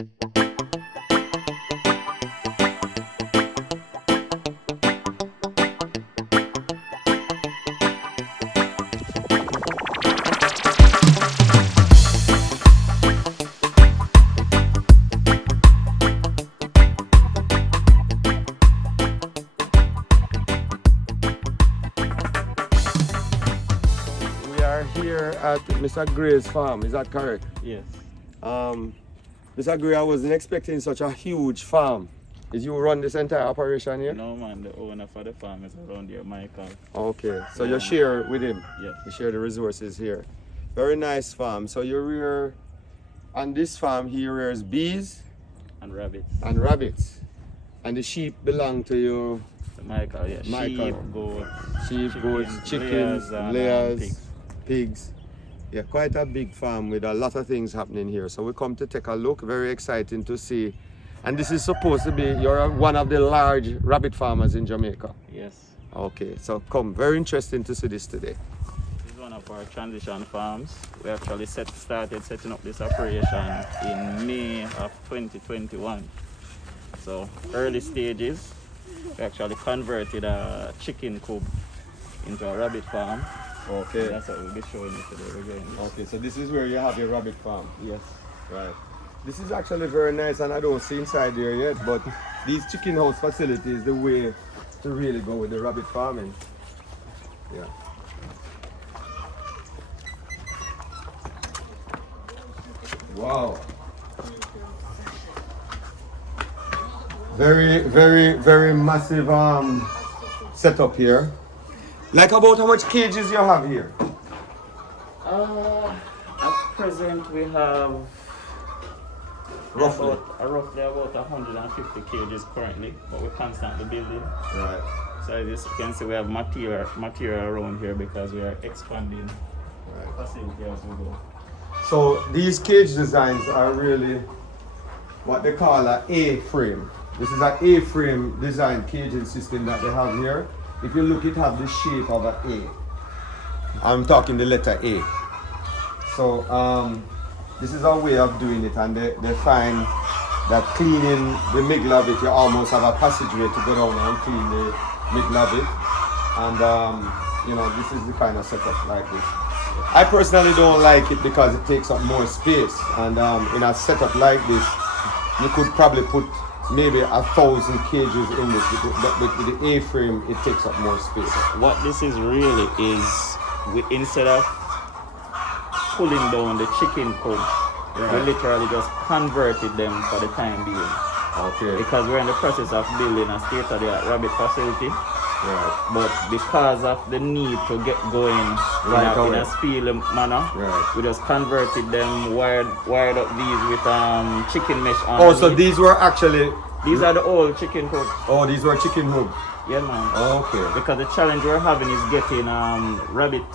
Here at Mr. Gray's farm, is that correct? Yes. Mr. Gray, I wasn't expecting such a huge farm. Did you run this entire operation here? No man, the owner for the farm is around here, Michael. Okay, so you share with him? Yes. You share the resources here. Very nice farm. So you rear, on this farm he rears bees? And rabbits. And rabbits. And the sheep belong to you? Michael, yeah. Michael. Sheep, goats, chickens, and layers, pigs. Yeah, quite a big farm with a lot of things happening here. So we come to take a look. Very exciting to see. And this is supposed to be, you're one of the large rabbit farmers in Jamaica. Yes. Okay, so come. Very interesting to see this today. This is one of our transition farms. We actually started setting up this operation in May of 2021. So early stages. We actually converted a chicken coop into a rabbit farm. Okay. That's what we'll be showing you today. We're going. Okay, so this is where you have your rabbit farm. Yes. Right. This is actually very nice, and I don't see inside there yet, but these chicken house facilities the way to really go with the rabbit farming. Yeah. Wow. Very, very, very massive setup here. Like about how much cages you have here? At present we have Roughly about 150 cages currently, but we're constantly building. Right. So as you can see, we have material around here because we are expanding facility as we go. So these cage designs are really what they call an A-frame. This is an A-frame design caging system that they have here. If you look, it have the shape of an A. I'm talking the letter A. So this is our way of doing it, and they find that cleaning the middle of it, you almost have a passageway to go down and clean the middle of it. And you know, this is the kind of setup like this. I personally don't like it because it takes up more space, and in a setup like this, you could probably put maybe 1,000 cages in this, but with the A-frame, it takes up more space. What this is really is, instead of pulling down the chicken coop, we literally just converted them for the time being. Okay. Because we're in the process of building a state-of-the-art rabbit facility. Right. But because of the need to get going in a speedy manner, we just converted them, wired up these with chicken mesh on. Oh, so these were actually... These are the old chicken coops. Oh, these were chicken hoops. Yeah, man. Oh, okay. Because the challenge we're having is getting rabbit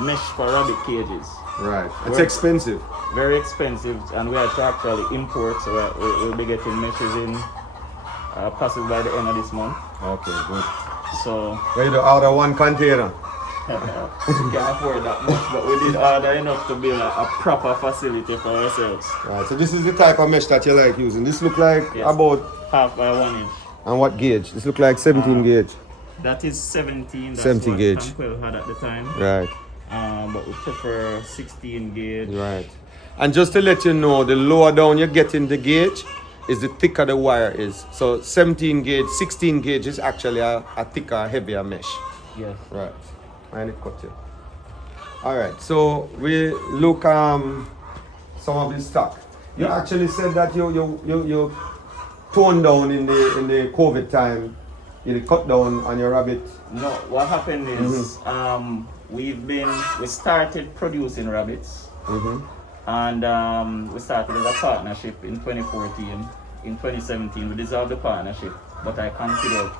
mesh for rabbit cages. Right. It's expensive. Very expensive, and we have to actually import, so we'll be getting meshes in possibly by the end of this month. Okay, good. So Ready to order one container? can't afford that much, but we did order enough to build a proper facility for ourselves. Right, so this is the type of mesh that you like using. This look like about 1/2 by 1 inch. And what gauge? This look like 17 gauge. That is 17. That's 17 what gauge. Conquel had at the time. Right. But we prefer 16 gauge. Right. And just to let you know, the lower down you get in the gauge is the thicker the wire is. So 17 gauge, 16 gauge is actually a thicker, heavier mesh. Yes. Right. And it cut you. All right. So we look some of the stock. You actually said that you toned down in the COVID time. You cut down on your rabbit. No. What happened is we started producing rabbits. And we started as a partnership in 2014. In 2017, we dissolved the partnership, but I continued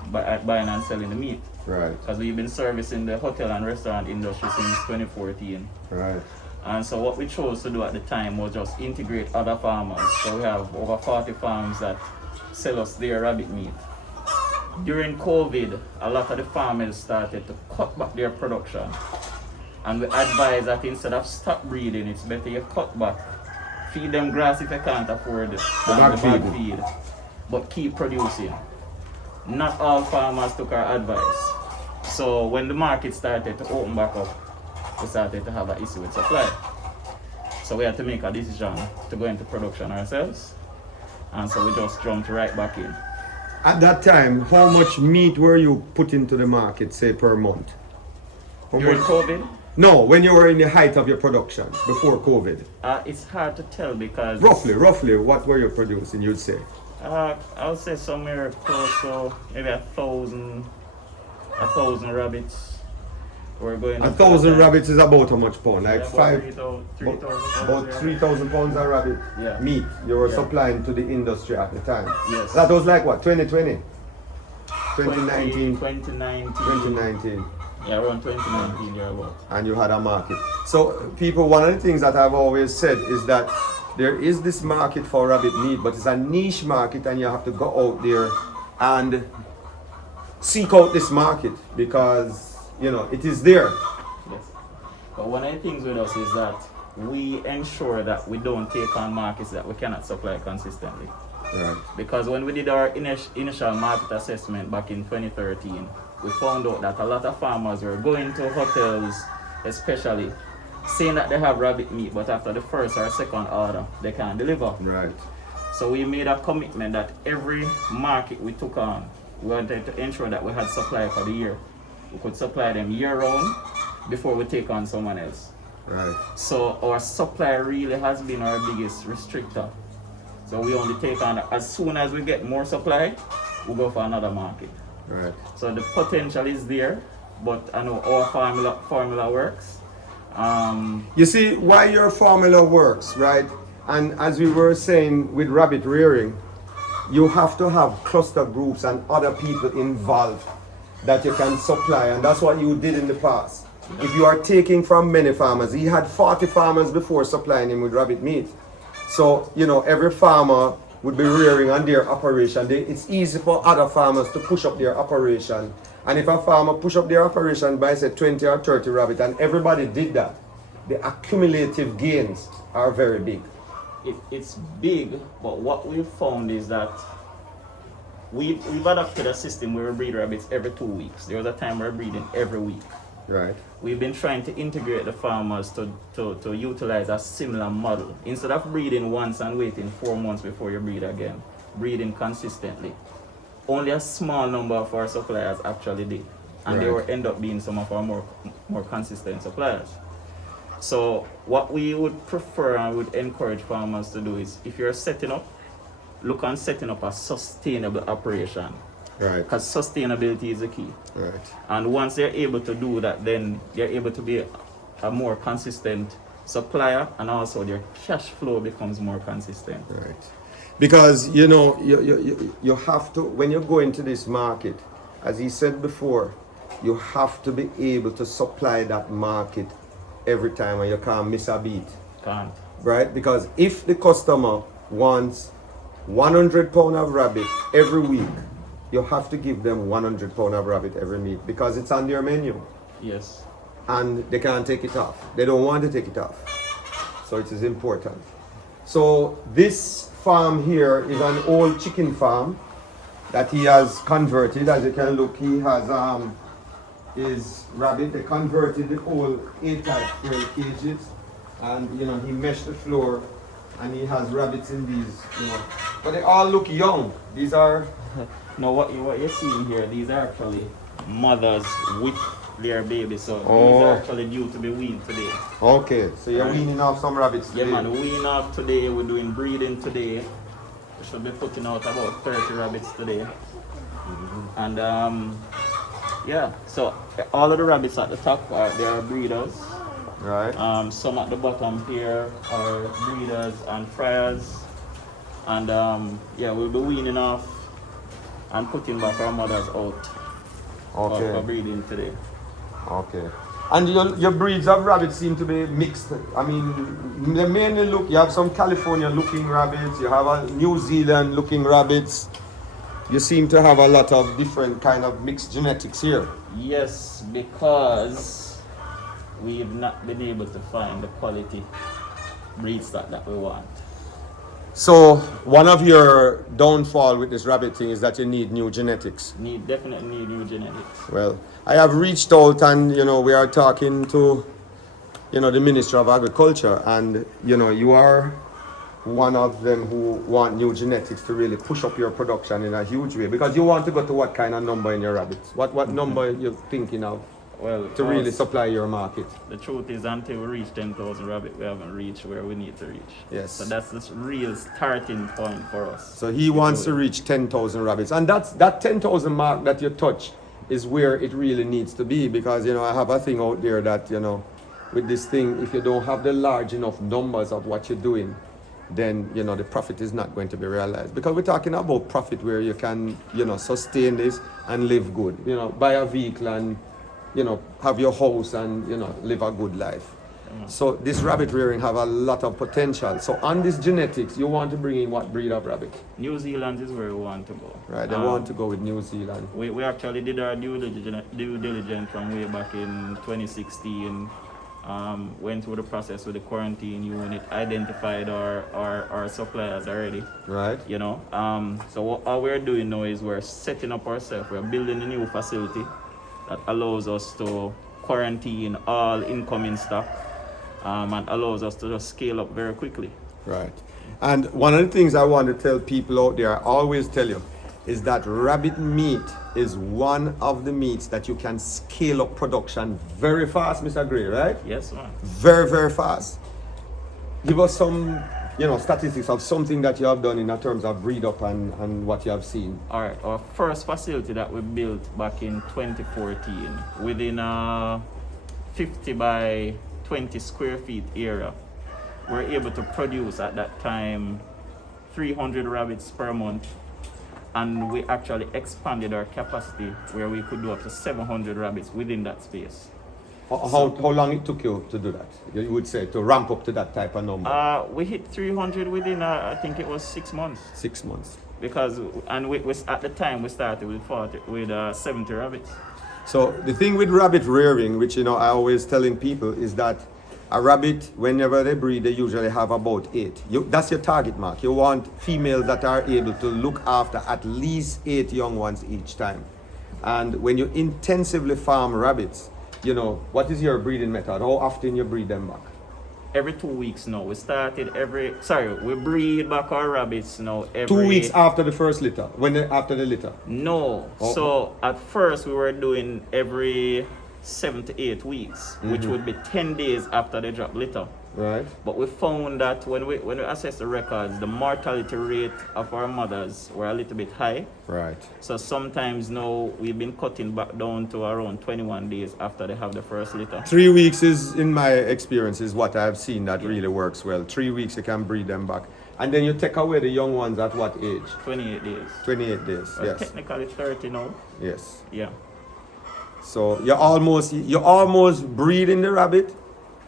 buying and selling the meat. Right. Because we've been servicing the hotel and restaurant industry since 2014. Right. And so what we chose to do at the time was just integrate other farmers. So we have over 40 farms that sell us their rabbit meat. During COVID, a lot of the farmers started to cut back their production. And we advise that instead of stop breeding, it's better you cut back feed them grass if you can't afford the bag bag feed. feed, but keep producing. Not all farmers took our advice. So when the market started to open back up, we started to have an issue with supply. So we had to make a decision to go into production ourselves. And so we just jumped right back in. At that time, how much meat were you put into the market, say, per month? How During much- COVID, No, when you were in the height of your production, before COVID. it's hard to tell because Roughly, what were you producing, you'd say? I would say somewhere close to maybe 1,000 rabbits. We're going 1,000 rabbits is about how much pound? Like about 3,000 3,000 about 3,000 pounds of rabbit Yeah. meat you were Yeah. supplying to the industry at the time. Yes. That was like what, 2020? 2019? 2019. 2019. Yeah, around 2019 you're about. And you had a market. So people, one of the things that I've always said is that there is this market for rabbit meat, but it's a niche market and you have to go out there and seek out this market because, you know, it is there. Yes. But one of the things with us is that we ensure that we don't take on markets that we cannot supply consistently. Right. Because when we did our initial market assessment back in 2013, we found out that a lot of farmers were going to hotels, especially, saying that they have rabbit meat, but after the first or second order, they can't deliver. Right. So we made a commitment that every market we took on, we wanted to ensure that we had supply for the year. We could supply them year-round before we take on someone else. Right. So our supply really has been our biggest restrictor. So we only take on, as soon as we get more supply, we go for another market. Right. So the potential is there, but I know our formula works. You see why your formula works, right? And as we were saying with rabbit rearing, you have to have cluster groups and other people involved that you can supply, and that's what you did in the past. If you are taking from many farmers, he had 40 farmers before supplying him with rabbit meat. So, you know, every farmer would be rearing on their operation. It's easy for other farmers to push up their operation. And if a farmer push up their operation by say 20 or 30 rabbit, and everybody did that, the accumulative gains are very big. It's big, but what we've found is that we've adopted a system where we breed rabbits every 2 weeks. There was a time we were breeding every week. Right. We've been trying to integrate the farmers to utilize a similar model. Instead of breeding once and waiting 4 months before you breed again, breeding consistently. Only a small number of our suppliers actually did. And they Right. will end up being some of our more consistent suppliers. So what we would prefer and would encourage farmers to do is, if you're setting up, look on setting up a sustainable operation. Right. Because sustainability is the key. Right. And once they're able to do that, then they're able to be a more consistent supplier, and also their cash flow becomes more consistent. Right. Because, you know, you have to, when you go into this market, as he said before, you have to be able to supply that market every time, and you can't miss a beat. Can't. Right? Because if the customer wants 100 pound of rabbit every week, you have to give them 100 pound of rabbit every week because it's on their menu. Yes. And they can't take it off. They don't want to take it off. So it is important. So this farm here is an old chicken farm that he has converted. As you can look, he has his rabbit. They converted the old A-type cages, and you know, he meshed the floor, and he has rabbits in these, you know, but they all look young. These are Now what you're seeing here, these are actually mothers with their babies. So these Oh. are actually due to be weaned today. okay. So you're Right. weaning off some rabbits Yeah today. man, wean off today, we're doing breeding today. We should be putting out about 30 rabbits today. And yeah, so all of the rabbits at the top they are breeders. Right. Some at the bottom here are breeders and fryers. And yeah, we'll be weaning off and putting back our mothers out Okay. for breeding today. Okay. And your breeds of rabbits seem to be mixed. I mean, they mainly look, you have some California looking rabbits, you have a New Zealand looking rabbits. You seem to have a lot of different kind of mixed genetics here. Yes, because we've not been able to find the quality breed stock that we want. So one of your downfall with this rabbit thing is that you need new genetics. Definitely need new genetics. Well, I have reached out and we are talking to the Minister of Agriculture, and you are one of them who want new genetics to really push up your production in a huge way, because you want to go to what kind of number in your rabbits? What number you're thinking of? Well, to really supply your market. The truth is, until we reach 10,000 rabbit, we haven't reached where we need to reach. Yes. So that's the real starting point for us. So he wants to reach 10,000 rabbits, and that 10,000 mark that you touch is where it really needs to be, because I have a thing out there that with this thing, if you don't have the large enough numbers of what you're doing, then the profit is not going to be realized, because we're talking about profit where you can sustain this and live good, buy a vehicle and have your house and live a good life. So this rabbit rearing have a lot of potential. So on this genetics, you want to bring in what breed of rabbit? New Zealand is where we want to go. Right, they want to go with New Zealand. We actually did our due diligence from way back in 2016. Went through the process with the quarantine unit, identified our suppliers already. Right. So all we're doing now is we're setting up ourselves. We're building a new facility that allows us to quarantine all incoming stock, and allows us to just scale up very quickly. Right. And one of the things I want to tell people out there, I always tell you, is that rabbit meat is one of the meats that you can scale up production very fast, Mr. Gray, right? Yes, man. Very, very fast. Give us some statistics of something that you have done in terms of breed up and what you have seen. All right, our first facility that we built back in 2014 within a 50 by 20 square feet area, we're able to produce at that time 300 rabbits per month, and we actually expanded our capacity where we could do up to 700 rabbits within that space. How long it took you to do that? You would say to ramp up to that type of number? We hit 300 within I think it was 6 months. 6 months. Because we at the time we started with 70 rabbits. So the thing with rabbit rearing, which I always telling people, is that a rabbit, whenever they breed, they usually have about 8. That's your target mark. You want females that are able to look after at least 8 young ones each time. And when you intensively farm rabbits, what is your breeding method? How often you breed them back? Every 2 weeks now. We breed back our rabbits now every 2 weeks after the first litter, after the litter? No. Oh. So at first we were doing every 7 to 8 weeks, which would be 10 days after they drop litter. Right. But we found that when we assess the records, the mortality rate of our mothers were a little bit high. Right. So sometimes now we've been cutting back down to around 21 days after they have the first litter. 3 weeks is, in my experience, is what I've seen that really works well. 3 weeks you can breed them back. And then you take away the young ones at what age? 28 days. 28 days, yes. Technically 30 now. Yes. Yeah. So you're almost breeding the rabbit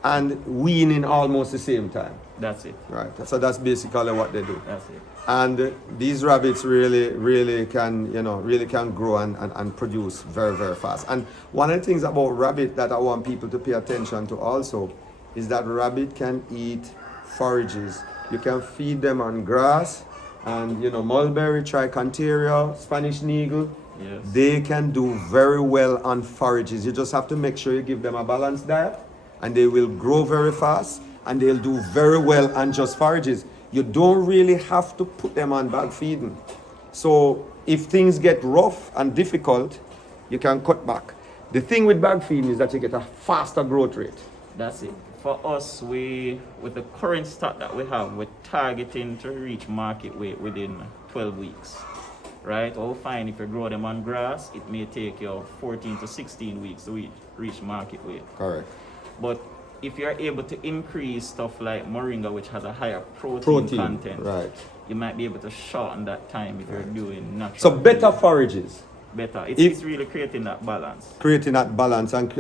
and weaning almost the same time. That's it. Right. So that's basically what they do. That's it. And these rabbits really can grow and produce very, very fast. And one of the things about rabbit that I want people to pay attention to also is that rabbit can eat forages. You can feed them on grass and mulberry, trichonteria, Spanish needle. Yes. They can do very well on forages. You just have to make sure you give them a balanced diet, and they will grow very fast, and they'll do very well on just forages. You don't really have to put them on bag feeding. So if things get rough and difficult, you can cut back. The thing with bag feeding is that you get a faster growth rate. That's it. For us, with the current stock that we have, we're targeting to reach market weight within 12 weeks. Right? Or fine, if you grow them on grass, it may take you 14 to 16 weeks to reach market weight. Correct. But if you're able to increase stuff like moringa, which has a higher protein content, right, you might be able to shorten that time if you're doing natural. So better forages. Better. It's really creating that balance. Creating that balance and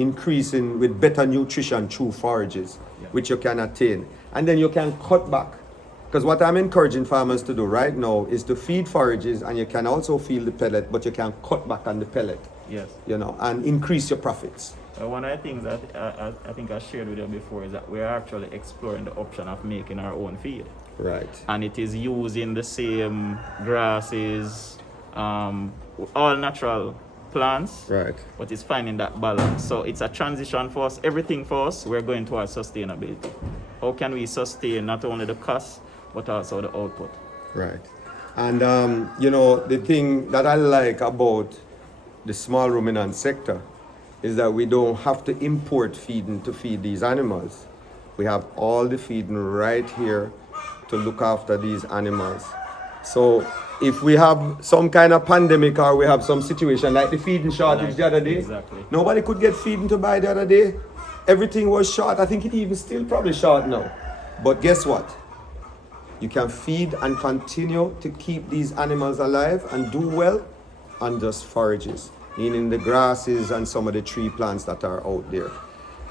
increasing with better nutrition through forages, which you can attain. And then you can cut back. Because what I'm encouraging farmers to do right now is to feed forages, and you can also feed the pellet, but you can cut back on the pellet. Yes. And increase your profits. One of the things that I think I shared with you before is that we're actually exploring the option of making our own feed. Right. And it is using the same grasses, all natural plants, Right. but it's finding that balance. So it's a transition for us. Everything for us, we're going towards sustainability. How can we sustain not only the cost, but also the output? Right. And, you know, the thing that I like about the small ruminant sector is that we don't have to import feeding to feed these animals. We have all the feeding right here to look after these animals. So if we have some kind of pandemic or we have some situation like the feeding shortage the other day, Exactly. nobody could get feeding to buy the other day. Everything was short. I think it even still probably short now. But guess what? You can feed and continue to keep these animals alive and do well on just forages, meaning the grasses and some of the tree plants that are out there.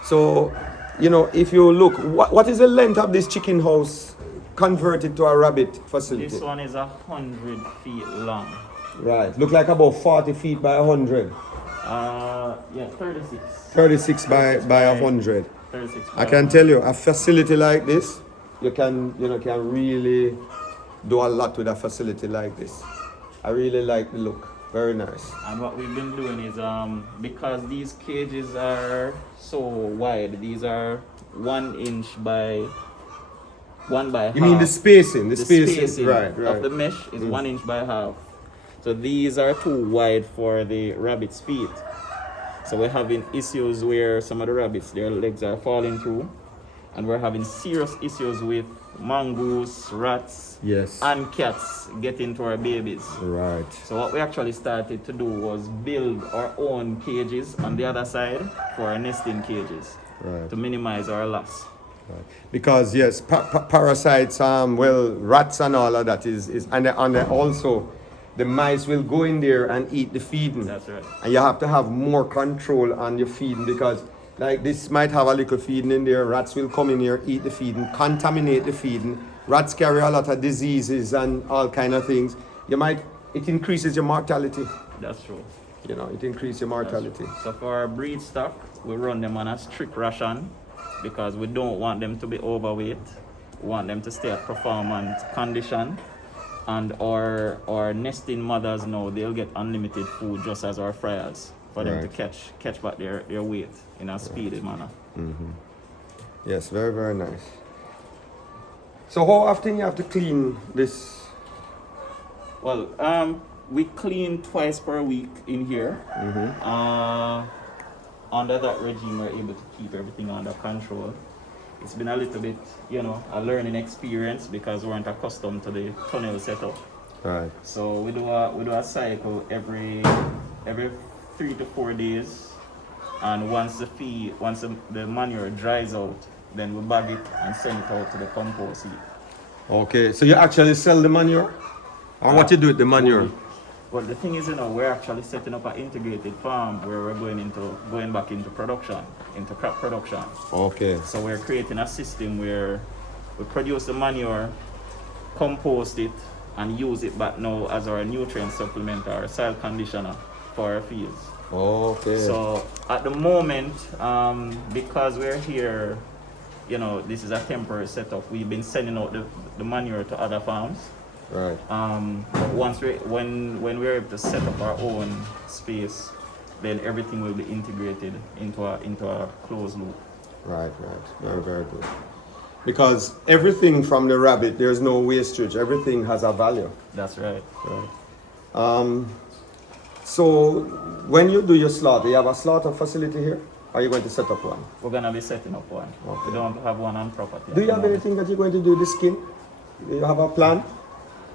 So, you know, if you look, what is the length of this chicken house converted to a rabbit facility? This one is 100 feet long. Right. Look like about 40 feet by 100. Yeah, 36. 36 by 100. 36. I can tell you, a facility like this, you can really do a lot with a facility like this. I really like the look. Very nice. And what we've been doing is, because these cages are so wide, these are 1 inch by 1 by half. You mean the spacing? The spacing, spacing right. of the mesh is 1 inch by half. So these are too wide for the rabbit's feet. So we're having issues where some of the rabbits, their legs are falling through. And we're having serious issues with mongoose, rats, Yes. and cats getting to our babies. Right. So what we actually started to do was build our own cages on the other side for our nesting cages, Right. to minimize our loss. Right. Because yes, parasites, well, rats and all of that is and also the mice will go in there and eat the feeding. That's right. And you have to have more control on your feeding because like this might have a little feeding in there. Rats will come in here, eat the feeding, contaminate the feeding. Rats carry a lot of diseases and all kind of things. It increases your mortality. That's true. You know, it increases your mortality. So for our breed stock, we run them on a strict ration because we don't want them to be overweight. We want them to stay at performance condition. And our nesting mothers now, they'll get unlimited food just as our fryers for them to catch back their weight in a speedy manner. Mm-hmm. Yes, very, very nice. So how often you have to clean this? Well, we clean twice per week in here. Mm-hmm. Under that regime, we're able to keep everything under control. It's been a little bit, a learning experience because we weren't accustomed to the tunnel setup. Right. So we do a cycle every 3 to 4 days, and once the manure dries out, then we bag it and send it out to the compost heap. Okay, so you actually sell the manure? Or what you do with the manure? Well, the thing is, we're actually setting up an integrated farm where we're going back into production, into crop production. Okay. So we're creating a system where we produce the manure, compost it, and use it back now as our nutrient supplement or soil conditioner for our fields. Okay. So at the moment, because we're here, this is a temporary setup. We've been sending out the manure to other farms. Right. When we're able to set up our own space, then everything will be integrated into a closed loop. Right. Very, very good. Because everything from the rabbit, there's no wastage. Everything has a value. That's right. Right. So when you do your slaughter, you have a slaughter facility here? Or are you going to set up one? We're going to be setting up one. Okay. We don't have one on property. Do you have anything that you're going to do with the skin? Do you have a plan?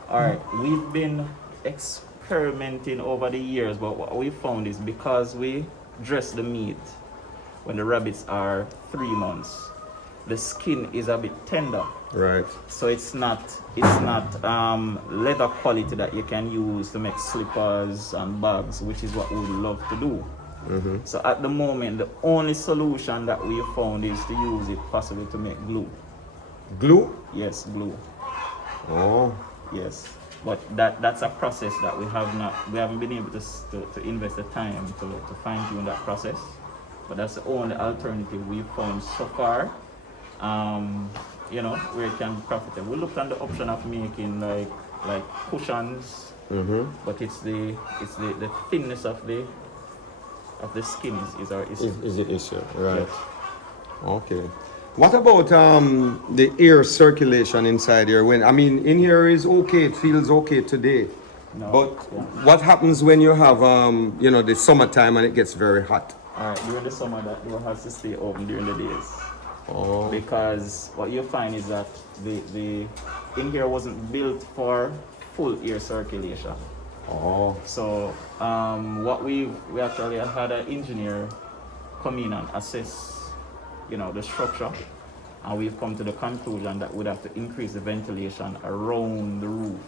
All right, we've been experimenting over the years, but what we found is because we dress the meat when the rabbits are 3 months, the skin is a bit tender. Right. So it's not leather quality that you can use to make slippers and bags, which is what we would love to do. Mm-hmm. So at the moment, the only solution that we found is to use it possibly to make glue. Glue? Yes, glue. Oh. Yes, but that's a process that we haven't been able to invest the time to fine tune that process. but that's the only alternative we've found so far. You know, where it can be profitable. We looked at the option of making like cushions, but it's the thinness of the skin is our issue. Is the issue, right? Yes. Okay. What about the air circulation inside here? When I mean, in here is okay, it feels okay today. No, But yeah. what happens when you have you know, the summertime and it gets very hot? All right, during the summer that door has to stay open during the days. Oh. Because what you find is that the in here wasn't built for full air circulation. Oh. So what we actually had an engineer come in and assess, you know, the structure, and we've come to the conclusion that we'd have to increase the ventilation around the roof.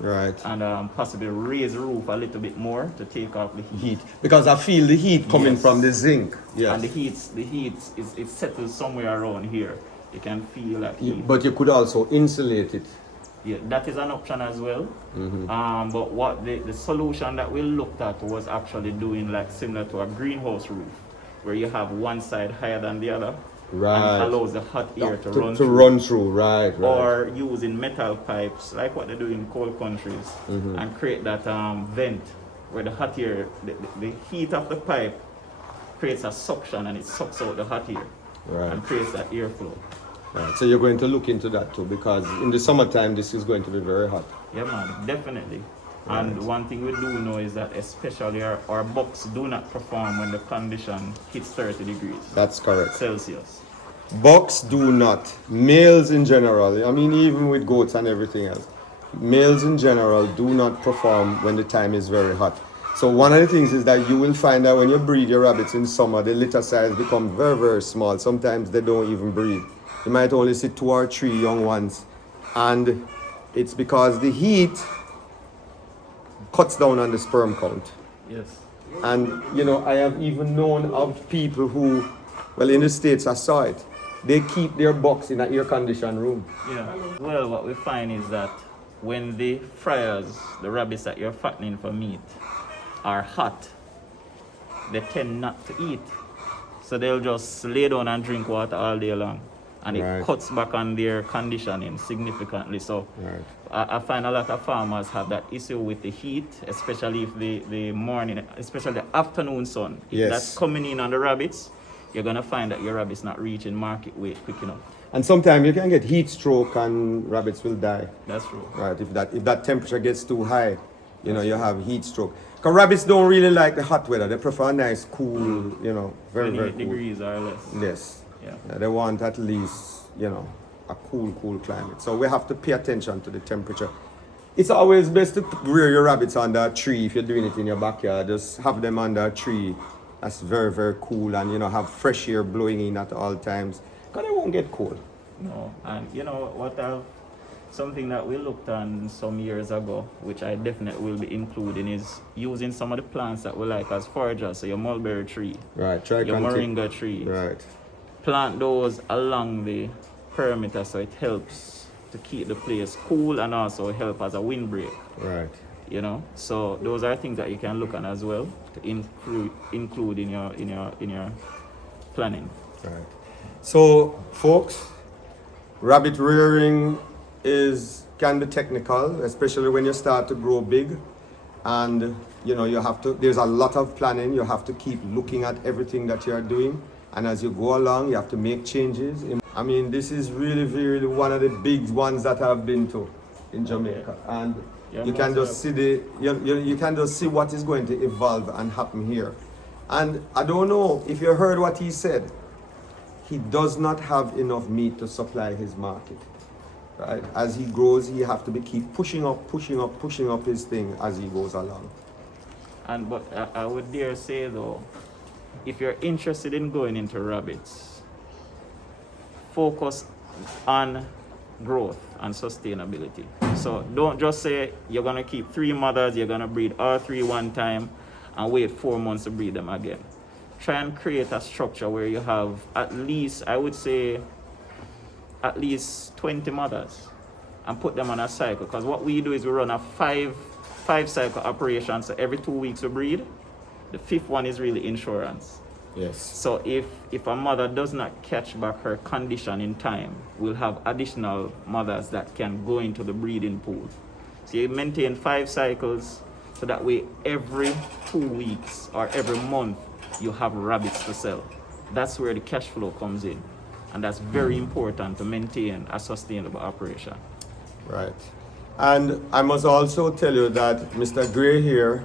Right. And possibly raise the roof a little bit more to take off the heat. Because I feel the heat coming Yes. from the zinc. Yes. And the heat is settled somewhere around here. You can feel that heat. But you could also insulate it. Yeah, that is an option as well. But what the solution that we looked at was actually doing like similar to a greenhouse roof, where you have one side higher than the other, Right. and allows the hot air to run to through. run through, right, right. Or using metal pipes, like what they do in cold countries, and create that vent where the hot air, the heat of the pipe creates a suction and it sucks out the hot air Right. and creates that airflow. Right. So you're going to look into that too, because in the summertime this is going to be very hot. Yeah, man, definitely. And one thing we do know is that especially our bucks do not perform when the condition hits 30 degrees That's correct. Celsius. Bucks do not. Males in general, I mean even with goats and everything else, males in general do not perform when the time is very hot. So one of the things is that you will find that when you breed your rabbits in summer, the litter size become very, very small. Sometimes they don't even breed. You might only see 2 or 3 young ones. And it's because the heat cuts down on the sperm count. Yes. And you know, I have even known of people who, well, in the States I saw it, they keep their bucks in an air-conditioned room. Yeah. Well, what we find is that when the fryers, the rabbits that you're fattening for meat, are hot, they tend not to eat. So they'll just lay down and drink water all day long. And it Right. cuts back on their conditioning significantly. So Right. I find a lot of farmers have that issue with the heat, especially if the morning, especially the afternoon sun. If Yes. that's coming in on the rabbits, you're gonna find that your rabbits not reaching market weight quick enough. And sometimes you can get heat stroke and rabbits will die. That's true. Right, if that temperature gets too high, you know, you have heat stroke. Because rabbits don't really like the hot weather. They prefer a nice, cool, you know, very, very 28 cool. degrees or less. Yes. Yeah. They want at least, you know, a cool climate. So we have to pay attention to the temperature. It's always best to rear your rabbits under a tree if you're doing it in your backyard. Just have them under a tree. That's very, very cool. And, you know, have fresh air blowing in at all times. Because they won't get cold. No, and you know what something that we looked on some years ago, which I definitely will be including, is using some of the plants that we like as foragers. So your mulberry tree, Right, try your moringa tree. Right. Plant those along the perimeter so it helps to keep the place cool and also help as a windbreak. Right. You know, so those are things that you can look at as well to include in your planning. Right. So, folks, rabbit rearing can be technical, especially when you start to grow big, and you know there's a lot of planning. You have to keep looking at everything that you are doing, and as you go along, you have to make changes. I mean, this is really one of the big ones that I've been to in Jamaica, and you can just see you can just see what is going to evolve and happen here. And I don't know if you heard what he said. He does not have enough meat to supply his market. Right? As he grows, he have to keep pushing up his thing as he goes along. But I would dare say though, if you're interested in going into rabbits, focus on growth and sustainability. So don't just say you're gonna keep 3 mothers, you're gonna breed all 3 one time and wait 4 months to breed them again. Try and create a structure where you have at least, I would say, at least 20 mothers and put them on a cycle. Because what we do is we run a 5 cycle operation. So every 2 weeks we breed. The 5th one is really insurance. Yes. So if a mother does not catch back her condition in time, we'll have additional mothers that can go into the breeding pool. So you maintain 5 cycles, so that way every 2 weeks or every month you have rabbits to sell. That's where the cash flow comes in. And that's very important to maintain a sustainable operation. Right. And I must also tell you that Mr. Gray here,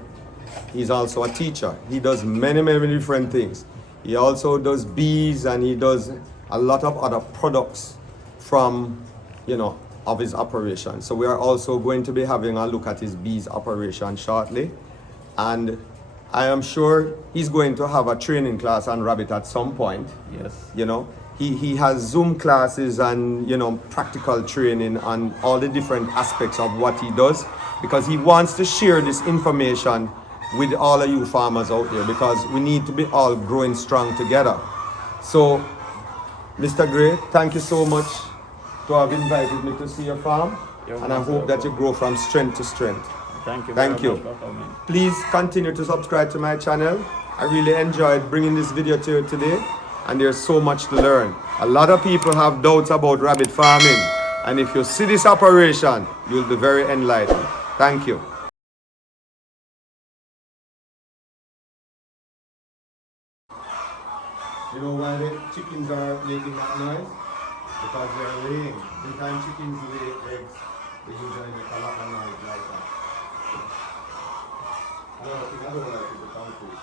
he's also a teacher. He does many, many different things. He also does bees, and he does a lot of other products from, of his operation. So we are also going to be having a look at his bees operation shortly. And I am sure he's going to have a training class on rabbit at some point. Yes. He has Zoom classes and, practical training on all the different aspects of what he does, because he wants to share this information with all of you farmers out there, because we need to be all growing strong together. So, Mr. Gray, thank you so much to have invited me to see your farm. And I hope that you grow from strength to strength. Thank you. Thank you. For coming. Please continue to subscribe to my channel. I really enjoyed bringing this video to you today, and there's so much to learn. A lot of people have doubts about rabbit farming, and if you see this operation, you'll be very enlightened. Thank you. You know why the chickens are making that noise? Because they're laying. Sometimes chickens lay eggs, they usually make a lot of noise like that. I don't like it, the concrete.